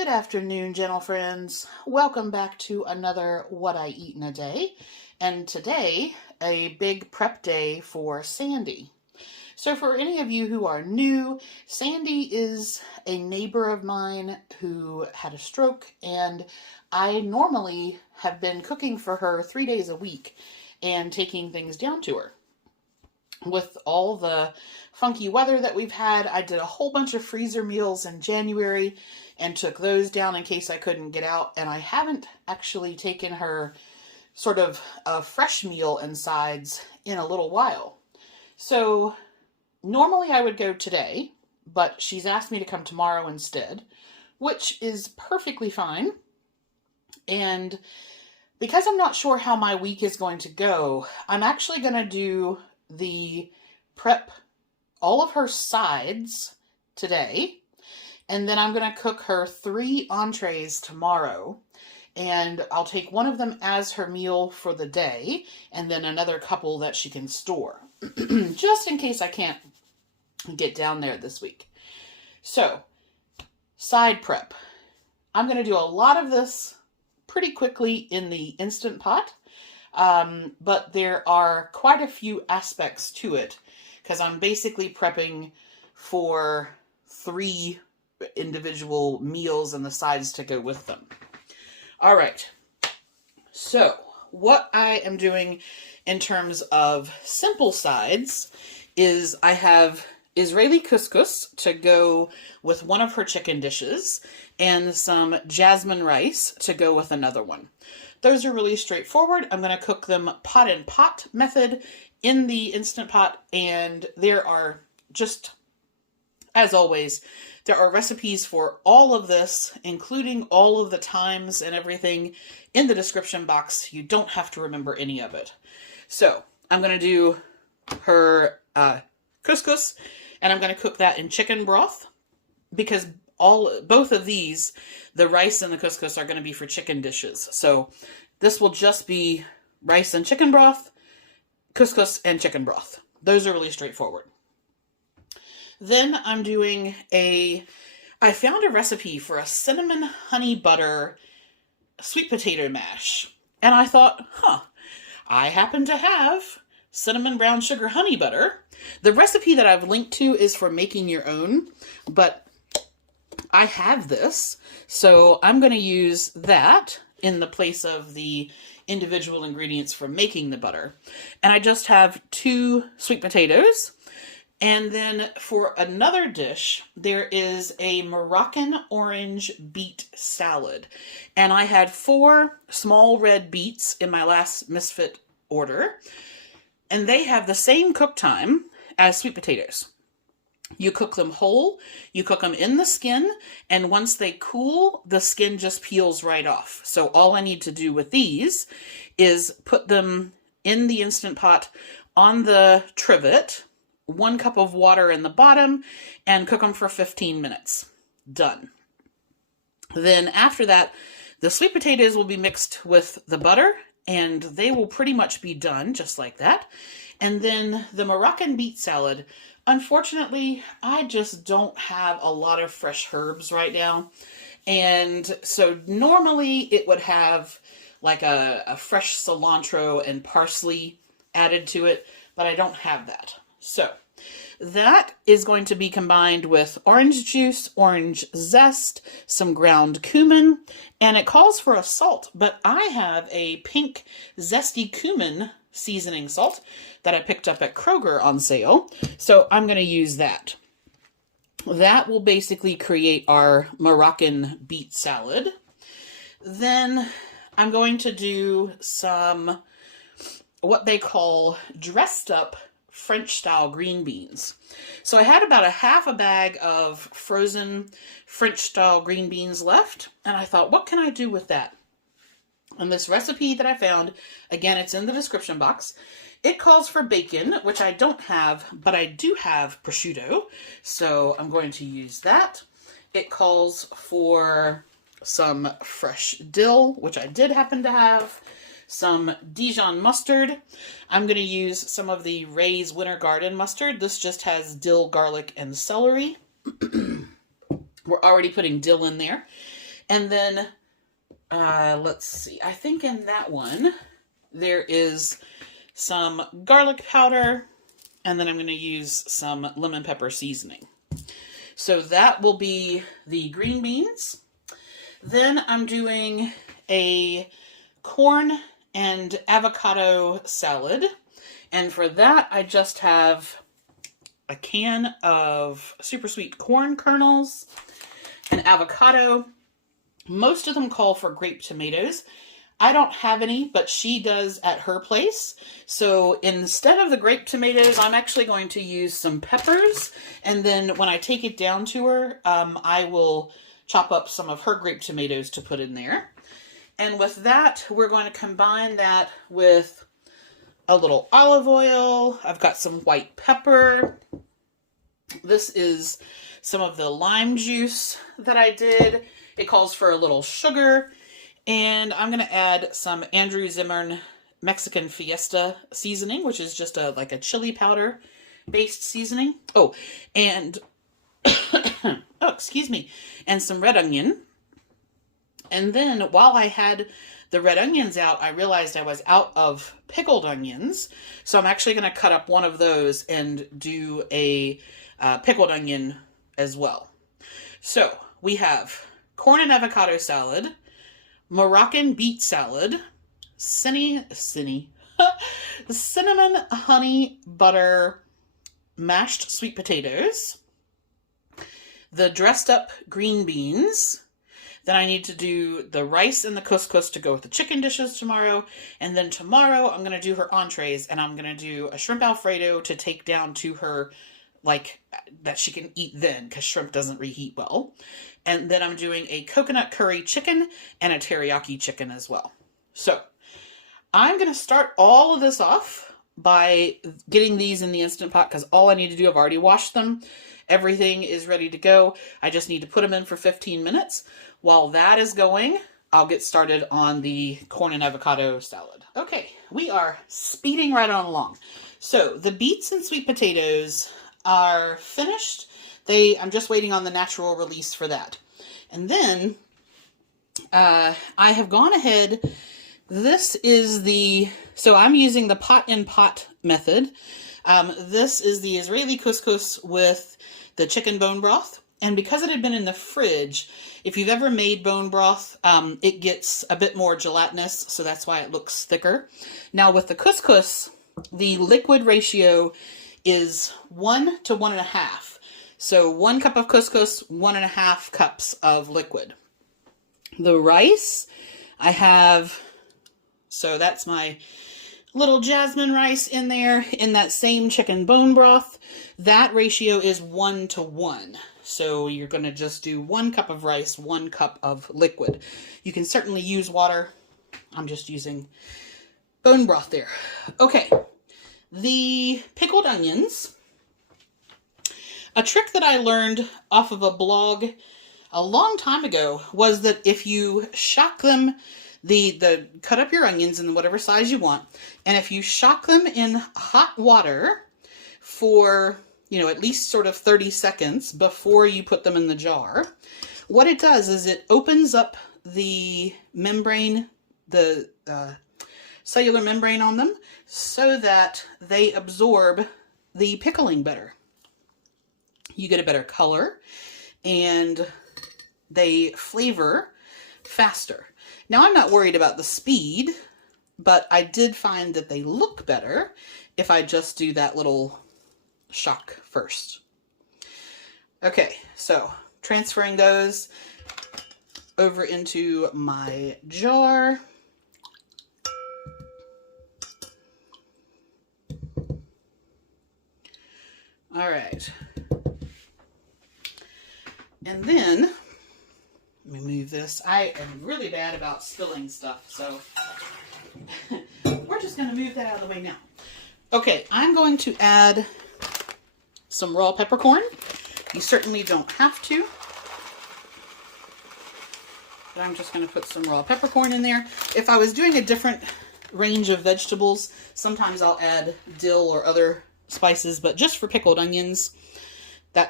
Good afternoon, gentle friends. Welcome back to another What I Eat in a Day. And today, a big prep day for Sandy. So for any of you who are new, Sandy is a neighbor of mine who had a stroke, and I normally have been cooking for her 3 days a week and taking things down to her. With all the funky weather that we've had, I did a whole bunch of freezer meals in January and took those down in case I couldn't get out. And I haven't actually taken her sort of a fresh meal and sides in a little while. So normally I would go today, but she's asked me to come tomorrow instead, which is perfectly fine. And because I'm not sure how my week is going to go, I'm actually going to do the prep all of her sides today, and then I'm going to cook her 3 entrees tomorrow, and I'll take one of them as her meal for the day and then another couple that she can store just in case I can't get down there this week. So side prep, I'm going to do a lot of this pretty quickly in the Instant Pot. But there are quite a few aspects to it because I'm basically prepping for 3 individual meals and the sides to go with them. All right. So what I am doing in terms of simple sides is I have Israeli couscous to go with one of her chicken dishes and some jasmine rice to go with another one. Those are really straightforward. I'm going to cook them pot and pot method in the Instant Pot, and there are just, as always, there are recipes for all of this, including all of the times and everything in the description box. You don't have to remember any of it. So I'm going to do her couscous, and I'm going to cook that in chicken broth because both of these, the rice and the couscous, are going to be for chicken dishes. So this will just be rice and chicken broth, couscous and chicken broth. Those are really straightforward. Then I'm doing I found a recipe for a cinnamon honey butter sweet potato mash. And I thought, I happen to have cinnamon brown sugar honey butter. The recipe that I've linked to is for making your own, but I have this, so I'm going to use that in the place of the individual ingredients for making the butter. And I just have 2 sweet potatoes. And then for another dish, there is a Moroccan orange beet salad. And I had 4 small red beets in my last Misfit order. And they have the same cook time as sweet potatoes. You cook them whole, you cook them in the skin, and once they cool, the skin just peels right off. So all I need to do with these is put them in the Instant Pot on the trivet, 1 cup of water in the bottom, and cook them for 15 minutes. Done. Then after that, the sweet potatoes will be mixed with the butter, and they will pretty much be done just like that. And then the Moroccan beet salad, unfortunately, I just don't have a lot of fresh herbs right now. And so normally it would have like a fresh cilantro and parsley added to it, but I don't have that. So that is going to be combined with orange juice, orange zest, some ground cumin, and it calls for a salt, but I have a pink zesty cumin seasoning salt that I picked up at Kroger on sale. So I'm going to use that. That will basically create our Moroccan beet salad. Then I'm going to do some what they call dressed up French style green beans. So I had about a half a bag of frozen French style green beans left. And I thought, what can I do with that? And this recipe that I found, again, it's in the description box. It calls for bacon, which I don't have, but I do have prosciutto. So I'm going to use that. It calls for some fresh dill, which I did happen to have. Some Dijon mustard. I'm going to use some of the Ray's Winter Garden mustard. This just has dill, garlic, and celery. We're already putting dill in there. And then, let's see, I think in that one, there is some garlic powder, and then I'm going to use some lemon pepper seasoning. So that will be the green beans. Then I'm doing a corn and avocado salad. And for that, I just have a can of super sweet corn kernels, an avocado. Most of them call for grape tomatoes. I don't have any, but she does at her place. So instead of the grape tomatoes, I'm actually going to use some peppers. And then when I take it down to her, I will chop up some of her grape tomatoes to put in there. And with that, we're going to combine that with a little olive oil. I've got some white pepper. This is some of the lime juice that I did. It calls for a little sugar. And I'm going to add some Andrew Zimmern Mexican Fiesta seasoning, which is just like a chili powder based seasoning. Oh, and, oh, excuse me, and some red onion. And then while I had the red onions out, I realized I was out of pickled onions. So I'm actually going to cut up one of those and do a pickled onion as well. So we have corn and avocado salad, Moroccan beet salad, cinnamon honey butter mashed sweet potatoes, the dressed up green beans. Then I need to do the rice and the couscous to go with the chicken dishes tomorrow. And then tomorrow I'm going to do her entrees, and I'm going to do a shrimp Alfredo to take down to her, like, that she can eat then, because shrimp doesn't reheat well. And then I'm doing a coconut curry chicken and a teriyaki chicken as well. So I'm going to start all of this off by getting these in the Instant Pot, because all I need to do, I've already washed them. Everything is ready to go. I just need to put them in for 15 minutes. While that is going, I'll get started on the corn and avocado salad. Okay, we are speeding right on along. So the beets and sweet potatoes are finished. I'm just waiting on the natural release for that. And then I have gone ahead. This is so I'm using the pot-in-pot method. This is the Israeli couscous with the chicken bone broth. And because it had been in the fridge, if you've ever made bone broth, it gets a bit more gelatinous, so that's why it looks thicker. Now with the couscous, the liquid ratio is 1 to 1.5. So 1 cup of couscous, 1.5 cups of liquid. The rice, I have, so that's my little jasmine rice in there in that same chicken bone broth. That ratio is 1 to 1. So you're going to just do 1 cup of rice, 1 cup of liquid. You can certainly use water. I'm just using bone broth there. Okay, the pickled onions. A trick that I learned off of a blog a long time ago was that if you shock them, cut up your onions in whatever size you want, and if you shock them in hot water for, at least sort of 30 seconds before you put them in the jar, what it does is it opens up the membrane, the cellular membrane on them, so that they absorb the pickling better. You get a better color, and they flavor faster. Now, I'm not worried about the speed, but I did find that they look better if I just do that little shock first. Okay, so transferring those over into my jar. All right. And then, let me move this. I am really bad about spilling stuff, so we're just going to move that out of the way now. Okay, I'm going to add some raw peppercorn. You certainly don't have to, but I'm just going to put some raw peppercorn in there. If I was doing a different range of vegetables, sometimes I'll add dill or other spices, but just for pickled onions, I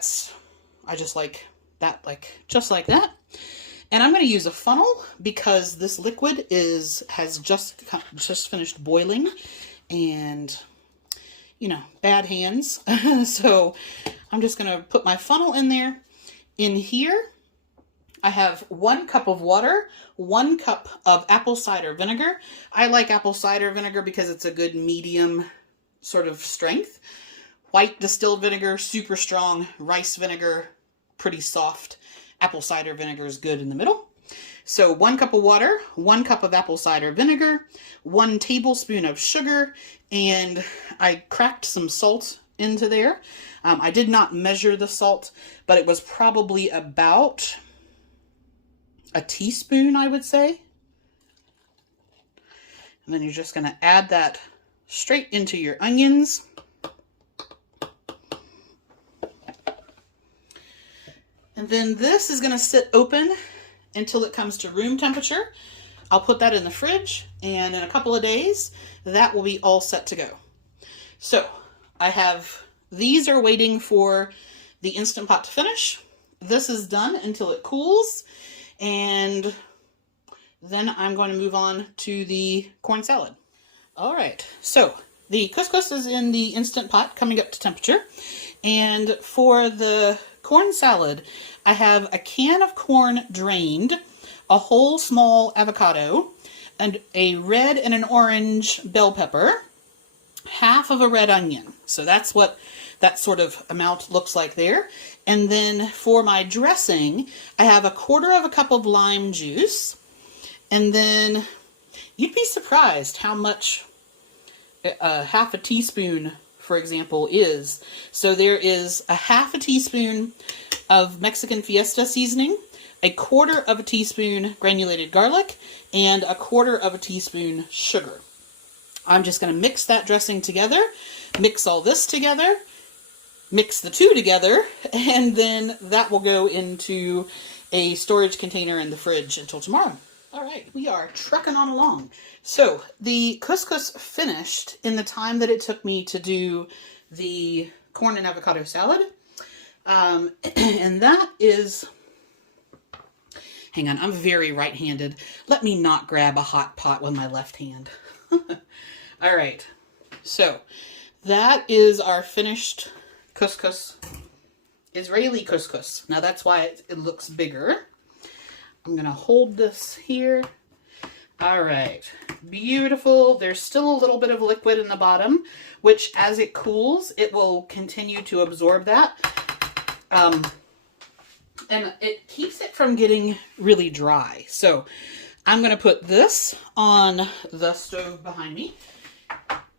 just like that, just like that. And I'm going to use a funnel because this liquid has just finished boiling, and you know, bad hands. So I'm just going to put my funnel in there. In here, I have 1 cup of water, 1 cup of apple cider vinegar. I like apple cider vinegar because it's a good medium sort of strength. White distilled vinegar, super strong. Rice vinegar, pretty soft. Apple cider vinegar is good in the middle. So 1 cup of water, 1 cup of apple cider vinegar, 1 tablespoon of sugar, and I cracked some salt into there. I did not measure the salt, but it was probably about a teaspoon, I would say. And then you're just going to add that straight into your onions. And then this is going to sit open until it comes to room temperature. I'll put that in the fridge, and in a couple of days, that will be all set to go. So these are waiting for the Instant Pot to finish. This is done until it cools, and then I'm going to move on to the corn salad. All right, so the couscous is in the Instant Pot coming up to temperature, and for the corn salad, I have a can of corn drained, a whole small avocado, and a red and an orange bell pepper, half of a red onion. So that's what that sort of amount looks like there. And then for my dressing, I have 1/4 cup of lime juice. And then you'd be surprised how much half a teaspoon, for example, is. So there is 1/2 teaspoon of Mexican Fiesta seasoning, 1/4 teaspoon granulated garlic, and 1/4 teaspoon sugar. I'm just going to mix that dressing together, mix all this together, mix the two together, and then that will go into a storage container in the fridge until tomorrow. All right, we are trucking on along. So the couscous finished in the time that it took me to do the corn and avocado salad. And that is, hang on, I'm very right-handed. Let me not grab a hot pot with my left hand. All right, so that is our finished couscous, Israeli couscous. Now that's why it looks bigger. I'm gonna hold this here. All right, beautiful. There's still a little bit of liquid in the bottom, which as it cools, it will continue to absorb that. And it keeps it from getting really dry. So I'm going to put this on the stove behind me.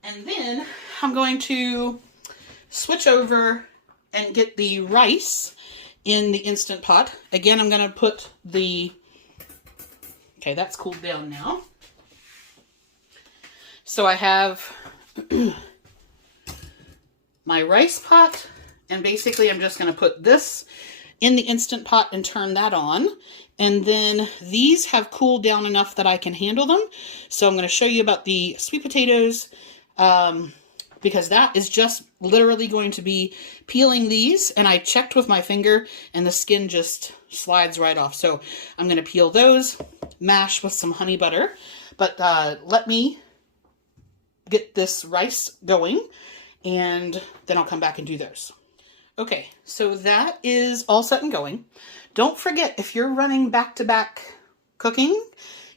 And then I'm going to switch over and get the rice in the Instant Pot. Again, I'm going to put okay, that's cooled down now. So I have my rice pot, and basically I'm just going to put this in the Instant Pot and turn that on. And then these have cooled down enough that I can handle them. So I'm going to show you about the sweet potatoes, because that is just literally going to be peeling these. And I checked with my finger and the skin just slides right off. So I'm going to peel those, mash with some honey butter. But let me get this rice going, and then I'll come back and do those. Okay, so that is all set and going. Don't forget, if you're running back-to-back cooking,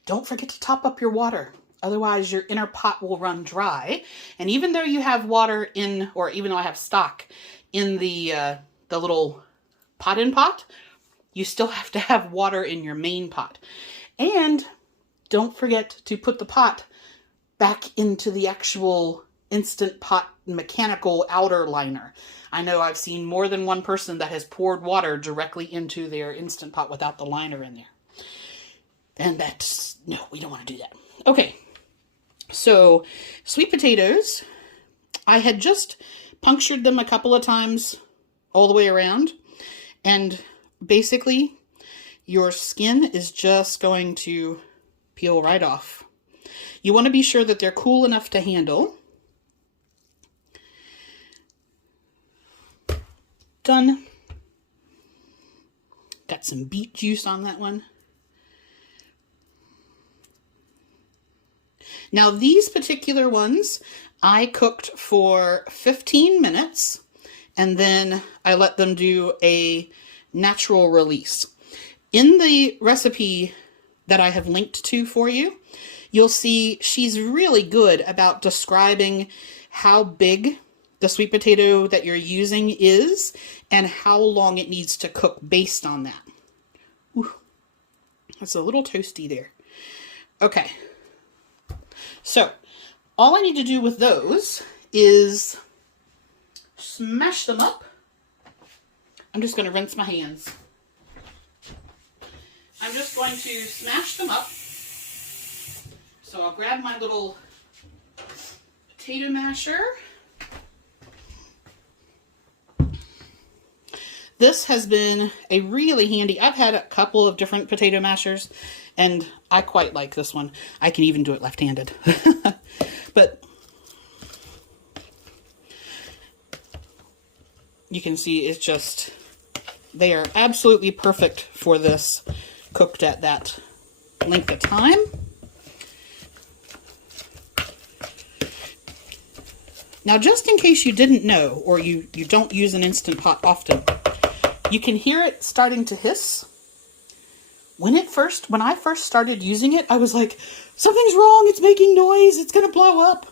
don't forget to top up your water. Otherwise, your inner pot will run dry. And even though you have water in, or even though I have stock in the little pot, you still have to have water in your main pot. And don't forget to put the pot back into the actual Instant Pot mechanical outer liner. I know I've seen more than one person that has poured water directly into their Instant Pot without the liner in there. And no, we don't want to do that. Okay, so sweet potatoes, I had just punctured them a couple of times all the way around. And basically, your skin is just going to peel right off. You want to be sure that they're cool enough to handle. Done. Got some beet juice on that one. Now these particular ones I cooked for 15 minutes and then I let them do a natural release. In the recipe that I have linked to for you, you'll see she's really good about describing how big the sweet potato that you're using is and how long it needs to cook based on that. Ooh, that's a little toasty there. Okay, so all I need to do with those is smash them up. I'm just going to rinse my hands. I'm just going to smash them up. So I'll grab my little potato masher. This has been a really handy, I've had a couple of different potato mashers and I quite like this one. I can even do it left-handed. But you can see it's just, they are absolutely perfect for this, cooked at that length of time. Now, just in case you didn't know, or you don't use an Instant Pot often, you can hear it starting to hiss. When I first started using it, I was like, something's wrong, it's making noise, it's gonna blow up.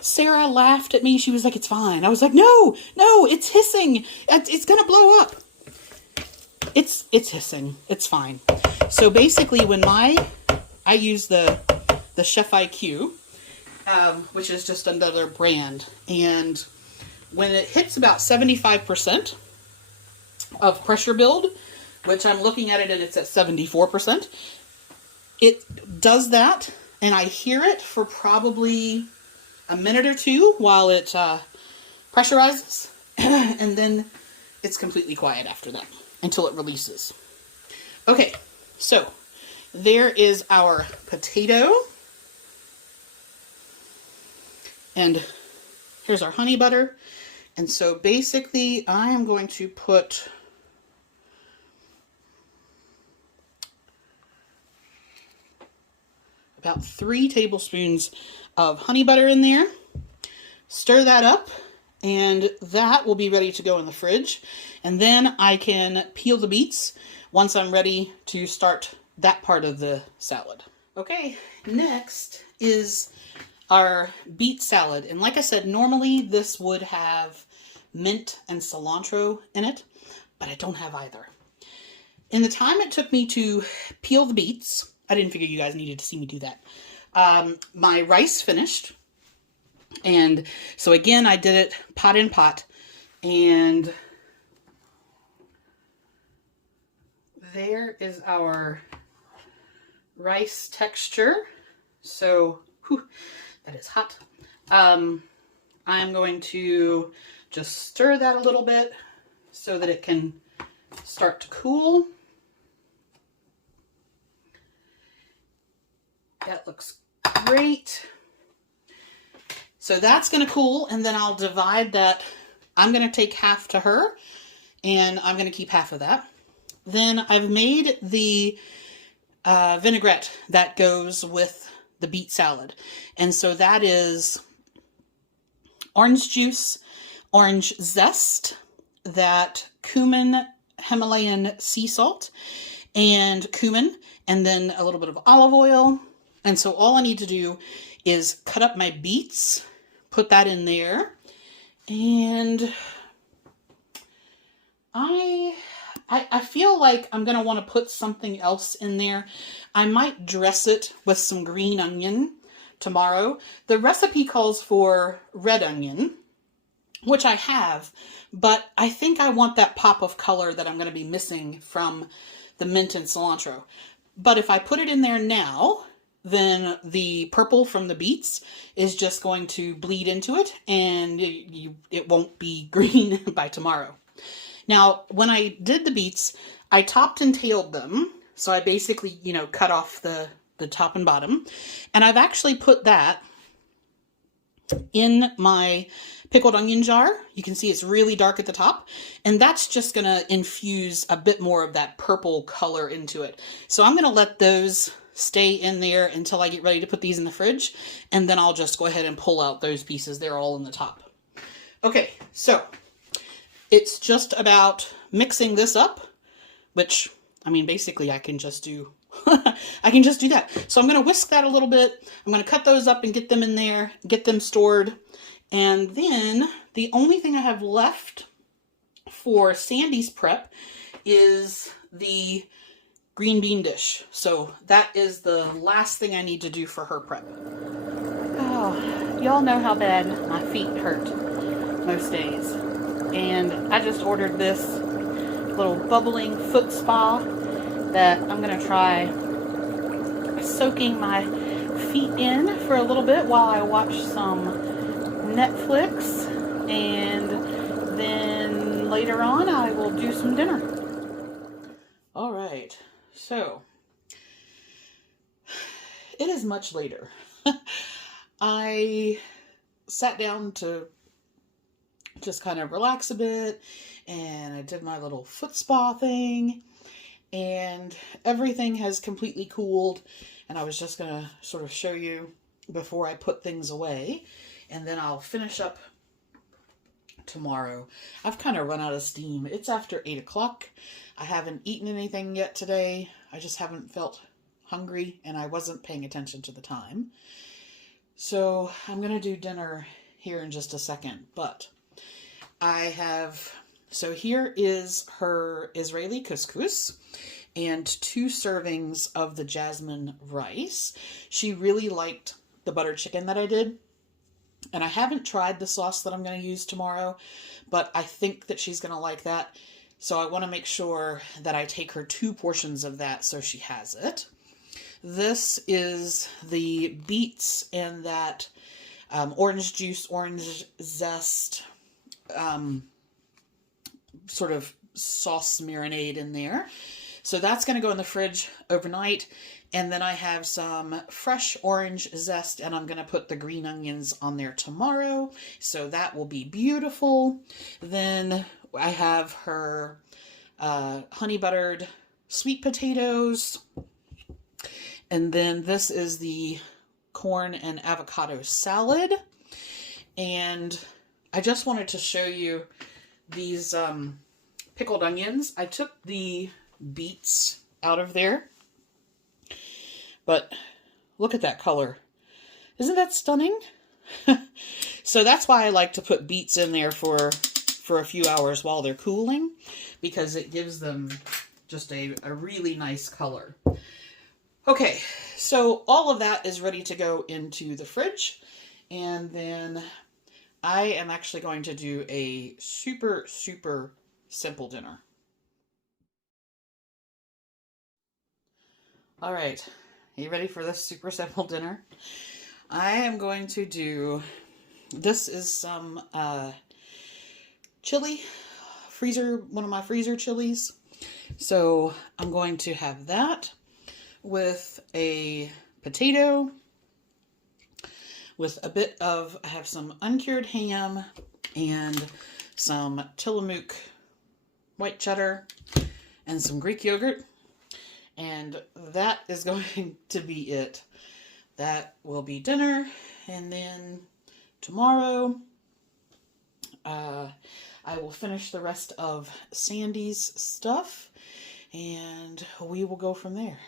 Sarah laughed at me, she was like, it's fine. I was like, no, it's hissing, it's gonna blow up. It's hissing, it's fine. So basically when I use the Chef IQ, which is just another brand, and when it hits about 75% of pressure build, which I'm looking at it and it's at 74%, it does that, and I hear it for probably a minute or two while it pressurizes, and then it's completely quiet after that until it releases. Okay, so there is our potato. And here's our honey butter. And so basically I am going to put about 3 tablespoons of honey butter in there. Stir that up, and that will be ready to go in the fridge. And then I can peel the beets once I'm ready to start that part of the salad. Okay, next is our beet salad. And like I said, normally this would have mint and cilantro in it, but I don't have either. In the time it took me to peel the beets, I didn't figure you guys needed to see me do that. My rice finished. And so again, I did it pot in pot. And there is our rice texture. So, whew, that is hot. I'm going to just stir that a little bit so that it can start to cool. That looks great. So that's going to cool, and then I'll divide that. I'm going to take half to her, and I'm going to keep half of that. Then I've made the vinaigrette that goes with the beet salad. And so that is orange juice, orange zest, that cumin Himalayan sea salt, and cumin, and then a little bit of olive oil. And so all I need to do is cut up my beets, put that in there, and I feel like I'm going to want to put something else in there. I might dress it with some green onion tomorrow. The recipe calls for red onion, which I have, but I think I want that pop of color that I'm going to be missing from the mint and cilantro. But if I put it in there now, then the purple from the beets is just going to bleed into it, and it won't be green by tomorrow. Now, when I did the beets, I topped and tailed them. So I basically, cut off the top and bottom. And I've actually put that in my pickled onion jar. You can see it's really dark at the top. And that's just going to infuse a bit more of that purple color into it. So I'm going to let those stay in there until I get ready to put these in the fridge, and then I'll just go ahead and pull out those pieces. They're all in the top. Okay, so it's just about mixing this up, which, I mean, basically I can just do I can just do that. So I'm going to whisk that a little bit. I'm going to cut those up and get them in there, get them stored. And then the only thing I have left for Sandy's prep is the green bean dish. So that is the last thing I need to do for her prep. Oh, y'all know how bad my feet hurt most days. And I just ordered this little bubbling foot spa that I'm going to try soaking my feet in for a little bit while I watch some Netflix, and then later on I will do some dinner. All right, so it is much later. I sat down to just kind of relax a bit, and I did my little foot spa thing, and everything has completely cooled, and I was just going to sort of show you before I put things away, and then I'll finish up tomorrow. I've kind of run out of steam. It's after 8 o'clock. I haven't eaten anything yet today. I just haven't felt hungry, and I wasn't paying attention to the time. So I'm going to do dinner here in just a second, but so here is her Israeli couscous and 2 servings of the jasmine rice. She really liked the butter chicken that I did. And I haven't tried the sauce that I'm going to use tomorrow, but I think that she's going to like that. So I want to make sure that I take her 2 portions of that so she has it. This is the beets and that orange juice, orange zest, sort of sauce marinade in there. So that's going to go in the fridge overnight. And then I have some fresh orange zest, and I'm going to put the green onions on there tomorrow. So that will be beautiful. Then I have her honey buttered sweet potatoes. And then this is the corn and avocado salad. And I just wanted to show you these pickled onions. I took the beets out of there, but look at that color. Isn't that stunning? So that's why I like to put beets in there for a few hours while they're cooling, because it gives them just a really nice color. Okay, so all of that is ready to go into the fridge, and then I am actually going to do a super, super simple dinner. All right, are you ready for this super simple dinner? I am going to do, this is some chili, one of my freezer chilies. So I'm going to have that with a potato, with a bit of, I have some uncured ham and some Tillamook white cheddar and some Greek yogurt. And that is going to be it. That will be dinner. And then tomorrow, I will finish the rest of Sandy's stuff, and we will go from there.